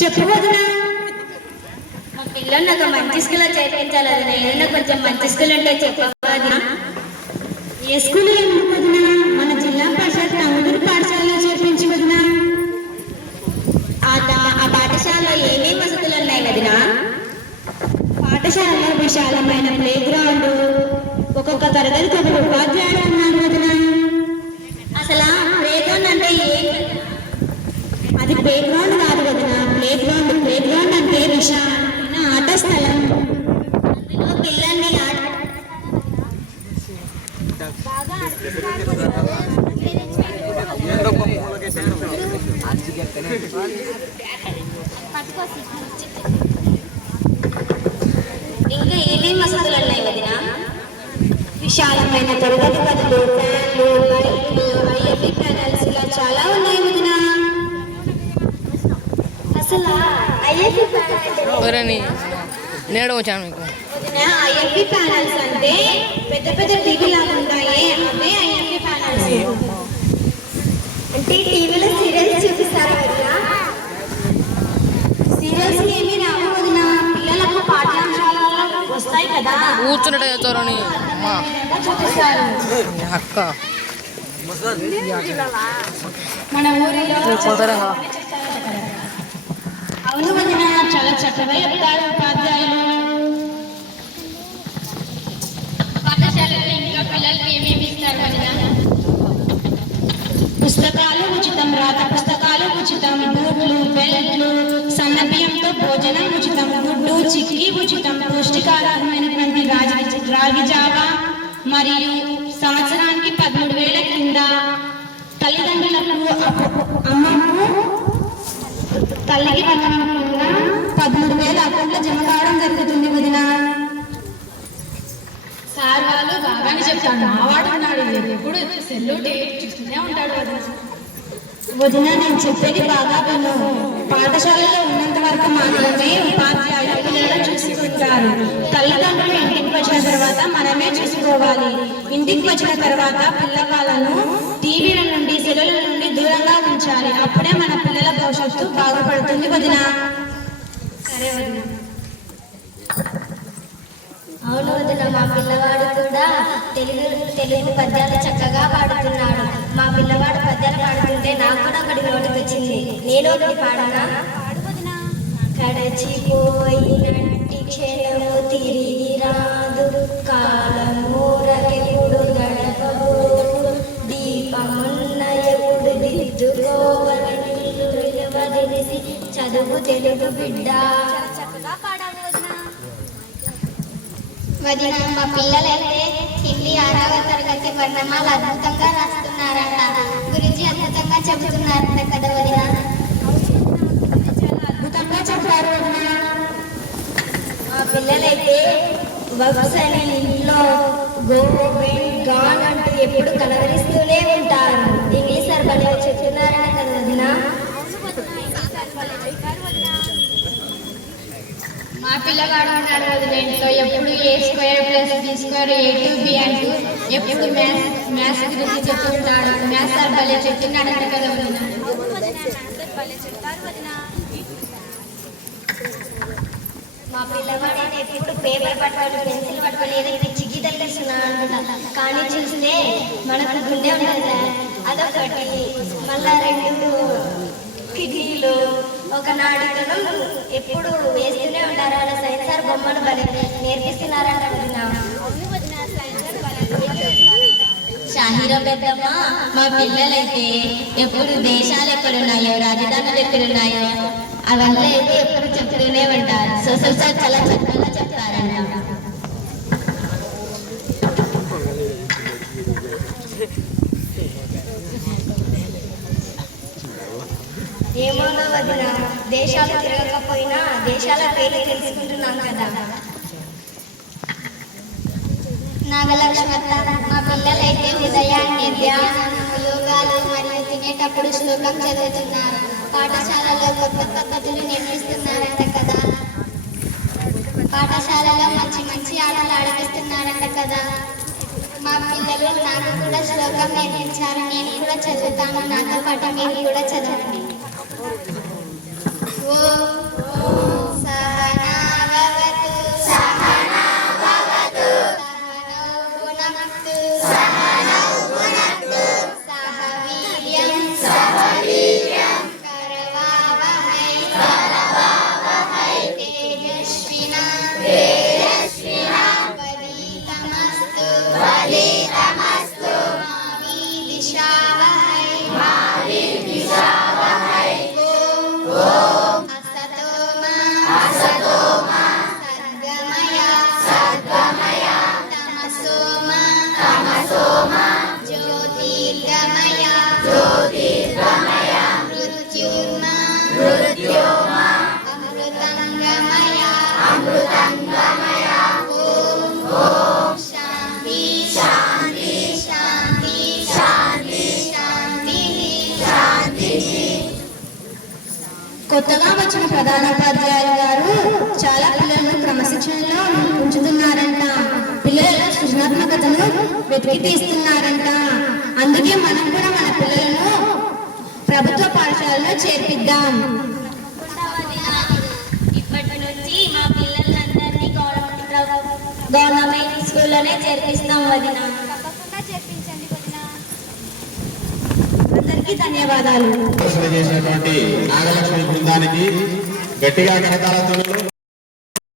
చెప్పు వదినా. మా పిల్లలు నాకు మంచి స్కూల్లో చేర్పించాలి వదినా. ఏదైనా కొంచెం మంచి స్కూల్ అంటే చెప్పవా ఏ స్కూల్ ఎందుకు వదినా? మన జిల్లా పరిషత్ టంగుటూరు పాఠశాలలో చేర్పించి వదినా. ఆ ఆ పాఠశాలలో ఏమేమి వసతులు ఉన్నాయి వదినా? పాఠశాలలో విశాలమైన ప్లే గ్రౌండ్ ఇంకా ఏమేమి మసాలాలు ఉన్నాయి వదినా విశాలమైన తరగతి గదులు ఫ్యాన్లు లైట్లు ఐఎఫ్ఈ ప్యానల్స్ ఇలా చాలా ఉన్నాయి వదినా అసలు ఐఎఫ్ఈ ప్యానల్ ఎవరని? నేడు వచ్చాను మీకు. ప్యానల్స్ అంటే పెద్ద పెద్ద టీవీ లాగా ఉంటాయి. అవే ప్యానల్స్ అంటే టీవీలో సీరియల్స్ చూపిస్తారా సీరియల్స్ ఏమీ రావు వదినా. పిల్లలకు పాఠ్యాంశాలలో వస్తాయి కదా. కూర్చున్నట్టు చదువుతారని అమ్మా. చూపిస్తారు. మీ అక్క. మన ఊరిలో అవును వదిన చాలా చక్కగా చెప్తారు ఉపాధ్యాయులు. పాఠశాలలో ఇంకా పిల్లలకి ఏమేమి ఇస్తారు వదిన పుస్తకాలు ఉచితం రాత పుస్తకాలు ఉచితం బూట్లు బెల్ట్లు సన్న బియ్యంతో భోజనం ఉచితం గుడ్డు చిక్కి ఉచితం పౌష్టికారమైనటువంటి రాగి రాగి జావా మరియు సంవత్సరానికి పదమూడు వేల కింద తల్లిదండ్రులకు అమ్మకు తల్లికి వందనంగా పదమూడు వేల అకౌంట్లో జమ కావడం జరుగుతుంది వదిన. సార్ వాళ్ళు బాగానే వాడు ఉన్నాడు. ఎప్పుడు సెల్లు చూస్తూనే ఉంటాడు. వదిన నేను చెప్పేది బాగా విను. పాఠశాలలో ఉన్నంత వరకు మాత్రమే ఉపాధ్యాయులు పిల్లలను చూసుకుంటారు. తల్లిదండ్రులు ఇంటికి వచ్చిన తర్వాత మనమే చూసుకోవాలి. ఇంటికి వచ్చిన తర్వాత పిల్లవాళ్ళను టీవీల నుండి సెలవుల నుండి దూరంగా ఉంచాలి. అప్పుడే మన పిల్లల బాగుపడుతుంది వదిన. సరే వదిన. అవును వదిన మా పిల్లవాడు కూడా తెలుగు తెలుగు పద్యాలు చక్కగా పాడుతున్నాడు. మా పిల్లవాడు పద్యాలు పాడుతుంటే నాకు కూడా ఒకటి నోటికి వచ్చింది నేను ఒకటి పాడనా? కడచిపోయినట్టి క్షణము తిరిగి చదువు తెలుగు బిడ్డ. వదిన మా పిల్లలైతే హిందీ ఆరవ తరగతి వర్ణమాల అద్భుతంగా రాస్తున్నారంట. గురించి అద్భుతంగా చెబుతున్నారంట కదా వదిన. అద్భుతంగా చెప్పారు మా పిల్లలైతే వర్క్స్ అనే ఇంట్లో గో గాన్ అంటూ ఎప్పుడు కలవరిస్తూనే ఉంటారు ఇంగ్లీష్ సార్ భలే చెప్తున్నారంట కదా వదిన మా పిల్లవాడు ఉన్నాడు వదిన ఇంట్లో ఎప్పుడు A square plus B square A two B అంటూ ఎప్పుడు మ్యాథ్స్ మ్యాథ్స్ గురించి చెప్తుంటాడు మ్యాథ్స్ సార్ భలే చెప్తున్నాడు చెప్తున్నాడంట కదా వదిన మా పిల్లవాడు ఎప్పుడు పేపర్ పట్టుకొని పెన్సిల్ పట్టుకొని ఏదైతే పిచ్చి గీతలు అనుకుంటా కానీ చూస్తే మనకు గుండె ఉండదు అదొకటి. మళ్ళా రెండు కిటికీలు ఒక నాడికను ఎప్పుడు వేస్తూనే ఉంటారు అలా సైన్స్ సార్ బొమ్మను బలి నేర్పిస్తున్నారంట వదినా. షాహిరా పెద్దమ్మ మా పిల్లలైతే ఎప్పుడు దేశాలు ఎక్కడున్నాయో రాజధానులు ఎక్కడున్నాయో అవన్నీ అయితే ఎప్పుడు చెప్తూనే ఉంటారు. సోషల్ సార్ చాలా చక్కగా చెప్తారంట ఏమోనో వదిన దేశాలు తిరగకపోయినా దేశాల పేర్లు తెలుసుకుంటున్నాం కదా. నాగలక్ష్మత్త మా పిల్లలైతే ఉదయాన్నే ధ్యానం యోగాలు మరియు తినేటప్పుడు శ్లోకం చదువుతున్నారు. పాఠశాలలో కొత్త పద్ధతులు నిర్మిస్తున్నారంట కదా. పాఠశాలలో మంచి మంచి ఆటలు ఆడిపిస్తున్నారంట కదా. మా పిల్లలు నాకు కూడా శ్లోకం నేర్పించారు. నేను కూడా చదువుతాను. నాతో పాటు మీరు కూడా చదవండి. சகனா பவது சகனா பவது కొత్తగా వచ్చిన ప్రధానోపాధ్యాయులు గారు చాలా పిల్లలను క్రమశిక్షణలో ఉంచుతున్నారంట. పిల్లల సృజనాత్మకతను వెతికి తీస్తున్నారంట. అందుకే మనం కూడా మన పిల్లలను ప్రభుత్వ పాఠశాలలో చేర్పిద్దాం. గవర్నమెంట్ స్కూల్లోనే చేర్పిస్తాం వదిన. తప్పకుండా చేర్పించండి వదిన అందరికీ ధన్యవాదాలు. ప్రదర్శన చేసినటువంటి నాగలక్ష్మి బృందానికి గట్టిగా కరతాళ